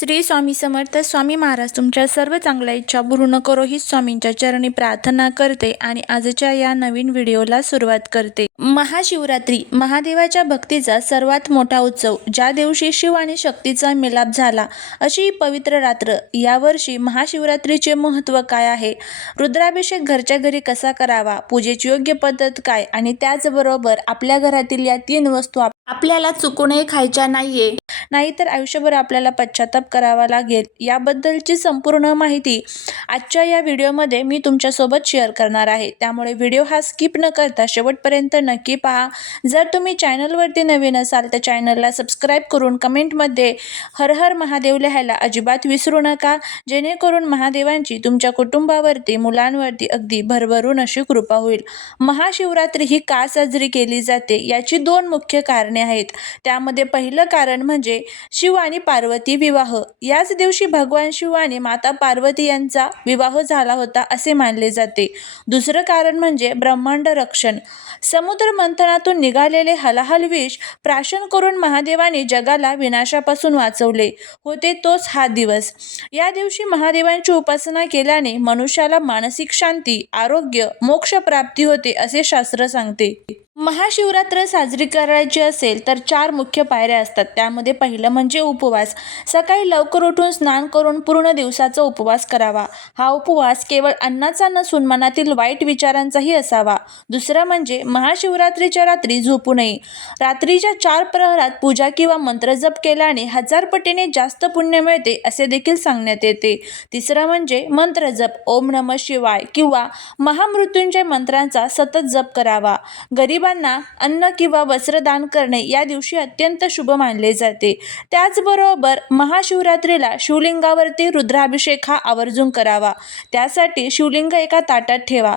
श्री स्वामी समर्थ. स्वामी महाराज तुमच्या सर्व चांगल्या इच्छा पूर्ण करो ही स्वामींच्या चरणी प्रार्थना करते आणि आजच्या या नवीन व्हिडिओला सुरुवात करते. महाशिवरात्री महादेवाच्या भक्तीचा सर्वात मोठा उत्सव, ज्या दिवशी शिव आणि शक्तीचा मिलाप झाला अशी ही पवित्र रात्र. यावर्षी महाशिवरात्रीचे महत्त्व काय आहे, रुद्राभिषेक घरच्या घरी कसा करावा, पूजेची योग्य पद्धत काय आणि त्याचबरोबर आपल्या घरातील या 3 वस्तू आपल्याला चुकूनही खायच्या नाहीतर आयुष्यभर आपल्याला पश्चाताप करावा लागेल, याबद्दलची संपूर्ण माहिती आजच्या या व्हिडिओमध्ये मी तुमच्यासोबत शेअर करणार आहे. त्यामुळे व्हिडिओ हा स्किप न करता शेवटपर्यंत नक्की पहा. जर तुम्ही चॅनलवरती नवीन असाल तर चॅनलला सबस्क्राईब करून कमेंटमध्ये हर हर महादेव लिहायला अजिबात विसरू नका, जेणेकरून महादेवांची तुमच्या कुटुंबावरती, मुलांवरती अगदी भरभरून अशी कृपा होईल. महाशिवरात्री ही का साजरी केली जाते याची 2 मुख्य कारणे आहेत. त्यामध्ये पहिलं कारण म्हणजे शिव आणि पार्वती विवाह. याच दिवशी भगवान शिव आणि माता पार्वती यांचा विवाह झाला होता असे मानले जाते. दुसरं कारण म्हणजे ब्रह्मांड रक्षण. समुद्र मंथनातून निघालेले हलाहल विष प्राशन करून महादेवाने जगाला विनाशापासून वाचवले होते, तोच हा दिवस. या दिवशी महादेवांची उपासना केल्याने मनुष्याला मानसिक शांती, आरोग्य, मोक्ष प्राप्ती होते असे शास्त्र सांगते. महाशिवरात्र साजरी करायची असेल तर 4 मुख्य पायऱ्या असतात. त्यामध्ये पहिलं म्हणजे उपवास. सकाळी लवकर उठून स्नान करून पूर्ण दिवसाचा उपवास करावा. हा उपवास केवळ अन्नाचा नसून मनातील वाईट विचारांचाही असावा. दुसरं म्हणजे महाशिवरात्रीच्या रात्री झोपू नये. रात्रीच्या 4 प्रहरात पूजा किंवा मंत्रजप केल्याने 1000 पटीने जास्त पुण्य मिळते असे देखील सांगण्यात येते. तिसरं म्हणजे मंत्रजप. ओम नमः शिवाय किंवा महामृत्युंजय मंत्रांचा सतत जप करावा. गरीबांना अन्न किंवा वस्त्र दान करणे या दिवशी अत्यंत शुभ मानले जाते. त्याचबरोबर महाशिवरात्रीला शिवलिंगावरती रुद्राभिषेक हा आवर्जून करावा. त्यासाठी शिवलिंग एका ताटात ठेवा,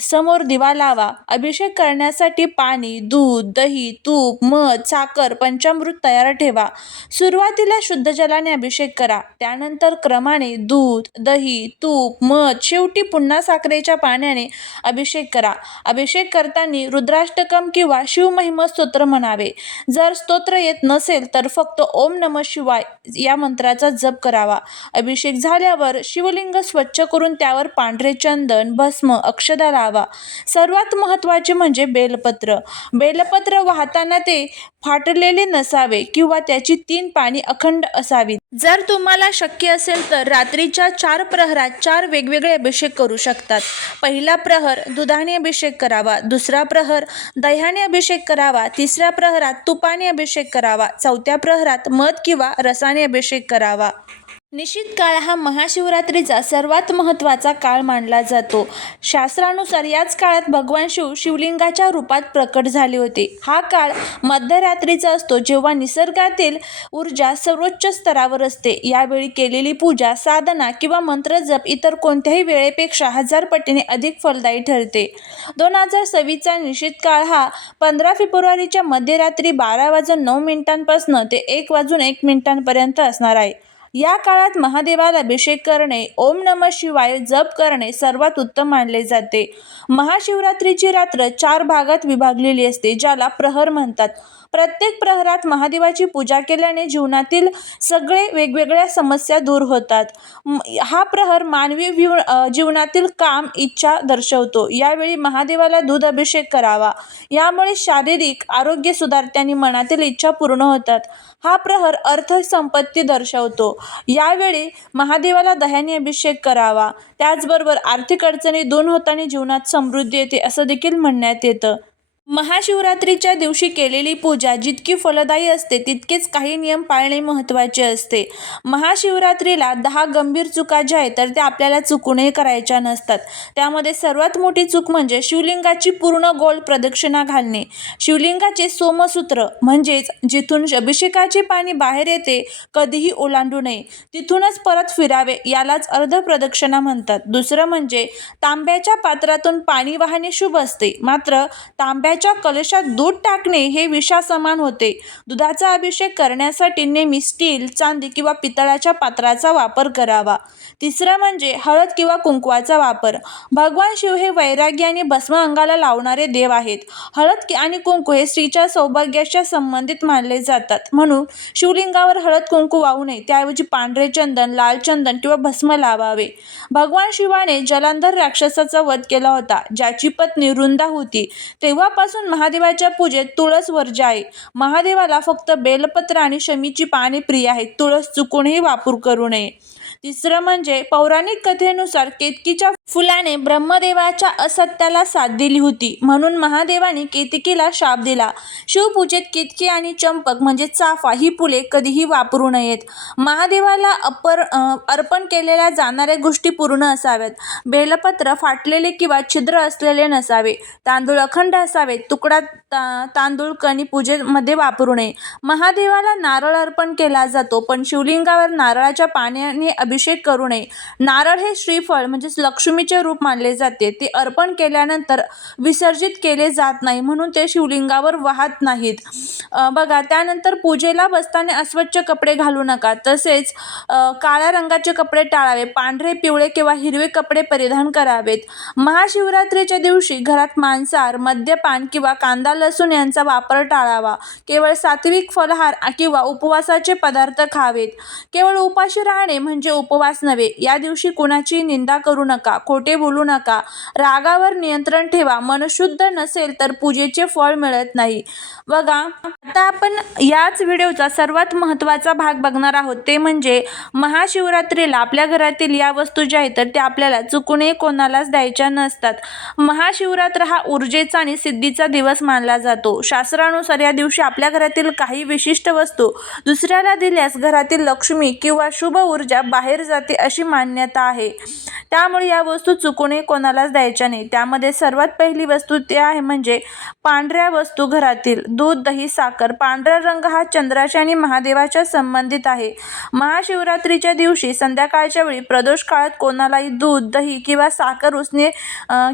समोर दिवा लावा. अभिषेक करण्यासाठी पाणी, दूध, दही, तूप, मध, साखर, पंचामृत तयार ठेवा. सुरुवातीला शुद्ध जलाने अभिषेक करा, त्यानंतर क्रमाने दूध, दही, तूप, मध, शेवटी पुन्हा साखरेच्या पाण्याने अभिषेक करा. अभिषेक करताना रुद्राष्टकम किंवा शिवमहिमा स्तोत्र म्हणावे. जर स्तोत्र येत नसेल तर फक्त ओम नमः शिवाय या मंत्राचा जप करावा. अभिषेक झाल्यावर शिवलिंग स्वच्छ करून त्यावर पांढरे चंदन, भस्म, अक्षता लावा. सर्वात महत्त्वाचे म्हणजे बेलपत्र. बेलपत्र वाहताना ते फाटलेले नसावे किंवा त्याची 3 पाने अखंड असावीत. जर तुम्हाला शक्य असेल तर रात्रीच्या 4 प्रहरात 4 वेगवेगळे अभिषेक करू शकतात. पहिला प्रहर दुधाने अभिषेक करावा, दुसरा प्रहर दह्याने अभिषेक करावा, तिसऱ्या प्रहरात तुपाने अभिषेक करावा, चौथ्या प्रहरात मध किंवा रसाने अभिषेक करावा. निश्चित काळ हा महाशिवरात्रीचा सर्वात महत्त्वाचा काळ मानला जातो. शास्त्रानुसार याच काळात भगवान शिव शिवलिंगाच्या रूपात प्रकट झाले होते. हा काळ मध्यरात्रीचा असतो, जेव्हा निसर्गातील ऊर्जा सर्वोच्च स्तरावर असते. यावेळी केलेली पूजा, साधना किंवा मंत्रजप इतर कोणत्याही वेळेपेक्षा 1000 पटीने अधिक फलदायी ठरते. 2026चा निश्चित काळ हा 15 फेब्रुवारीच्या मध्यरात्री 12:09 पासून ते 1:01 असणार आहे. या काळात महादेवाला अभिषेक करणे, ओम नमः शिवाय जप करणे सर्वात उत्तम मानले जाते. महाशिवरात्रीची रात्र 4 भागात विभागलेली असते, ज्याला प्रहर म्हणतात. प्रत्येक प्रहरात महादेवाची पूजा केल्याने जीवनातील सगळे वेगवेगळ्या समस्या दूर होतात. हा प्रहर मानवी जीवनातील काम, इच्छा दर्शवतो. यावेळी महादेवाला दूध अभिषेक करावा. यामुळे शारीरिक आरोग्य सुधारते आणि मनातील इच्छा पूर्ण होतात. हा प्रहर अर्थ संपत्ती दर्शवतो. यावेळी महादेवाला दह्याने अभिषेक करावा. त्याचबरोबर आर्थिक अडचणी दूर होताना जीवनात समृद्धी येते असं देखील म्हणण्यात येतं. महाशिवरात्रीच्या दिवशी केलेली पूजा जितकी फलदायी असते तितकेच काही नियम पाळणे महत्त्वाचे असते. महाशिवरात्रीला 10 गंभीर चुका ज्या आहेत तर त्या आपल्याला चुकूनही करायच्या नसतात. त्यामध्ये सर्वात मोठी चूक म्हणजे शिवलिंगाची पूर्ण गोल प्रदक्षिणा घालणे. शिवलिंगाचे सोमसूत्र म्हणजेच जिथून अभिषेकाची पाणी बाहेर येते कधीही ओलांडू नये, तिथूनच परत फिरावे, यालाच अर्धप्रदक्षिणा म्हणतात. दुसरं म्हणजे तांब्याच्या पात्रातून पाणी वाहणे शुभ असते, मात्र तांब्या दुधाच्या कलशात दूध टाकणे हे विषासमान होते. दुधाचा अभिषेक करण्यासाठी नेहमी स्टील, चांदी किंवा पितळाच्या पात्राचा वापर करावा. तिसरं म्हणजे हळद किंवा कुंकवाचा वापर. भगवान शिव हे वैराग्य आणि भस्म अंगाला लावणारे देव आहेत. हळद आणि कुंकू हे स्त्रीच्या सौभाग्याच्या संबंधित मानले जातात. म्हणून शिवलिंगावर हळद कुंकू वाहू नये. त्याऐवजी पांढरे चंदन, लाल चंदन किंवा भस्म लावावे. भगवान शिवाने जलंधर राक्षसाचा वध केला होता, ज्याची पत्नी वृंदा होती. तेव्हापासून महादेवाच्या पूजेत तुळस वर्ज्य आहे. महादेवाला फक्त बेलपत्र आणि शमीची पाने प्रिय आहेत. तुळस चुकूनही वापर करू नये. तिसरं म्हणजे पौराणिक कथेनुसार केतकीच्या फुलाने ब्रह्मदेवाच्या असत्याला साथ दिली होती, म्हणून महादेवाने केतकीला शाप दिला. शिवपूजेत केतकी आणि चंपक म्हणजे चाफा ही फुले कधीही वापरू नयेत. महादेवाला अर्पण केलेल्या जाणाऱ्या गोष्टी पूर्ण असाव्यात. बेलपत्र फाटलेले किंवा छिद्र असलेले नसावे. तांदूळ अखंड असावेत. तुकडा तांदूळ कणी पूजेमध्ये वापरू नये. महादेवाला नारळ अर्पण केला जातो, पण शिवलिंगावर नारळाच्या पाण्याने अभिषेक करू नये. नारळ हे श्रीफळ म्हणजे लक्ष्मीचे रूप मानले जाते. ते अर्पण केल्यानंतर विसर्जित केले जात नाही, म्हणून ते शिवलिंगावर वाहत नाहीत. बघा, त्यानंतर पूजेला बसताना अस्वच्छ कपडे घालू नका. तसेच काळ्या रंगाचे कपडे टाळावे. पांढरे, पिवळे किंवा हिरवे कपडे परिधान करावेत. महाशिवरात्रीच्या दिवशी घरात मांसाहार, मद्यपान किंवा कांदा लसूण यांचा वापर टाळावा. केवळ सात्विक फलाहार किंवा उपवासाचे पदार्थ खावेत. केवळ उपाशी राहणे म्हणजे उपवास नव्हे. या दिवशी कुणाची निंदा करू नका, खोटे बोलू नका. रागावर नियंत्रण ठेवा. मन शुद्ध नसेल तर पूजेचे फळ मिळत नाही. बघा, आता आपण याच व्हिडिओचा सर्वात महत्त्वाचा भाग बघणार आहोत, ते म्हणजे महाशिवरात्रीला आपल्या घरातील या वस्तू ज्या आहेत तर त्या आपल्याला चुकूनही कोणालाच द्यायच्या नसतात. महाशिवरात्र हा ऊर्जेचा आणि सिद्धीचा दिवस मानला जातो. शास्त्रानुसार या दिवशी आपल्या घरातील काही विशिष्ट वस्तू दुसऱ्याला दिल्यास घरातील लक्ष्मी किंवा शुभ ऊर्जा बाहेर जाते अशी मान्यता आहे. त्यामुळे या वस्तू चुकूनही कोणालाच द्यायच्या नाही. त्यामध्ये सर्वात पहिली वस्तू ते आहे म्हणजे पांढऱ्या वस्तू. घरातील दूध, दही, साखर. पांढरा रंग हा चंद्राच्या आणि महादेवाच्या संबंधित आहे. महाशिवरात्रीच्या दिवशी संध्याकाळच्या वेळी प्रदोष काळात कोणालाही दूध, दही किंवा साखर उसने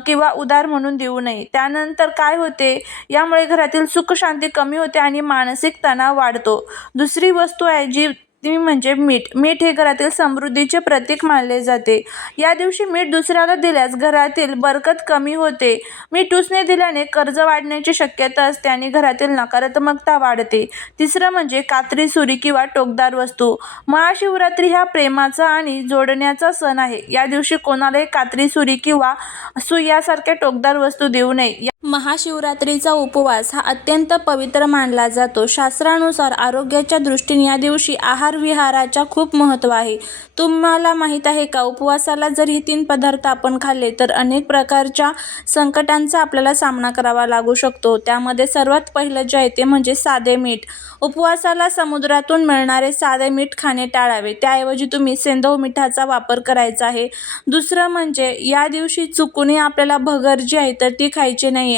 किंवा उधार म्हणून देऊ नये. त्यानंतर काय होते, यामुळे घरातील सुख शांती कमी होते आणि मानसिक तणाव वाढतो. दुसरी वस्तू आहे जी ती म्हणजे मीठ. मीठ हे घरातील समृद्धीचे प्रतीक मानले जाते. या दिवशी मीठ दुसऱ्याला दिल्यास घरातील बरकत कमी होते. मीठ उसने दिल्याने कर्ज वाढण्याची शक्यता असते आणि घरातील नकारात्मकता वाढते. तिसरं म्हणजे कात्री, सुरी किंवा टोकदार वस्तू. महाशिवरात्री हा प्रेमाचा आणि जोडण्याचा सण आहे. या दिवशी कोणालाही कात्री, सुरी किंवा सुई यासारख्या टोकदार वस्तू देऊ नये. महाशिवरात्रीचा उपवास हा अत्यंत पवित्र मानला जातो. शास्त्रानुसार आरोग्याच्या दृष्टीने या दिवशी आहार विहाराच्या खूप महत्त्व आहे. तुम्हाला माहीत आहे का, उपवासाला जर हे 3 पदार्थ आपण खाल्ले तर अनेक प्रकारच्या संकटांचा आपल्याला सामना करावा लागू शकतो. त्यामध्ये सर्वात पहिलं जे आहे ते म्हणजे साधे मीठ. उपवासाला समुद्रातून मिळणारे साधे मीठ खाणे टाळावे. त्याऐवजी तुम्ही सेंधव मिठाचा वापर करायचा आहे. दुसरं म्हणजे या दिवशी चुकूनही आपल्याला भगर जी आहे तर ती खायची नाही.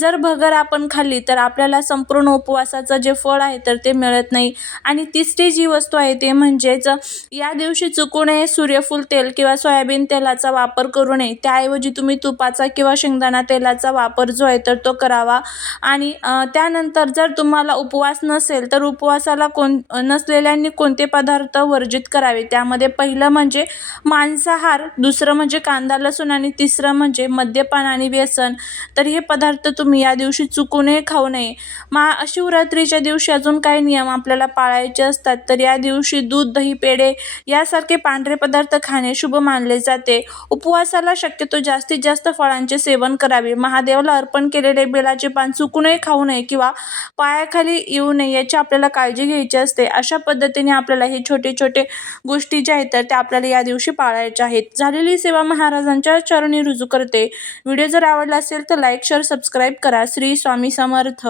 जर भगर आपण खाल्ली तर आपल्याला संपूर्ण उपवासाचं जे फळ आहे तर ते मिळत नाही. आणि तिसरी जी वस्तू आहे ते म्हणजेच या दिवशी चुकूनही सूर्यफूल तेल किंवा सोयाबीन तेलाचा वापर करू नये. त्याऐवजी तुम्ही तुपाचा किंवा शेंगदाणा तेलाचा वापर जो आहे तर तो करावा. आणि त्यानंतर जर तुम्हाला उपवास नसेल तर उपवासाला नसलेल्यांनी कोणते पदार्थ वर्जित करावे. त्यामध्ये पहिलं म्हणजे मांसाहार, दुसरं म्हणजे कांदा लसूण आणि तिसरं म्हणजे मद्यपान आणि व्यसन. तर हे पदार्थ तुम्ही या दिवशी चुकूनही खाऊ नये. महाशिवरात्रीच्या दिवशी अजून काही नियम आपल्याला पाळायचे असतात. तर या दिवशी दूध, दही, पेढे यासारखे पांढरे पदार्थ खाणे शुभ मानले जाते. उपवासाला शक्यतो जास्तीत जास्त फळांचे सेवन करावे. महादेवाला अर्पण केलेले बेलाचे पान चुकूनही खाऊ नये किंवा पायाखाली येऊ नये याची आपल्याला काळजी घ्यायची असते. अशा पद्धतीने आपल्याला हे छोटे छोटे गोष्टी ज्या आहेत तर त्या आपल्याला या दिवशी पाळायच्या आहेत. झालेली सेवा महाराजांच्या चरणी रुजू करते. व्हिडिओ जर आवडला असेल तर लाईक, शेअर, सबस्क्राईब करा. श्री स्वामी समर्थ.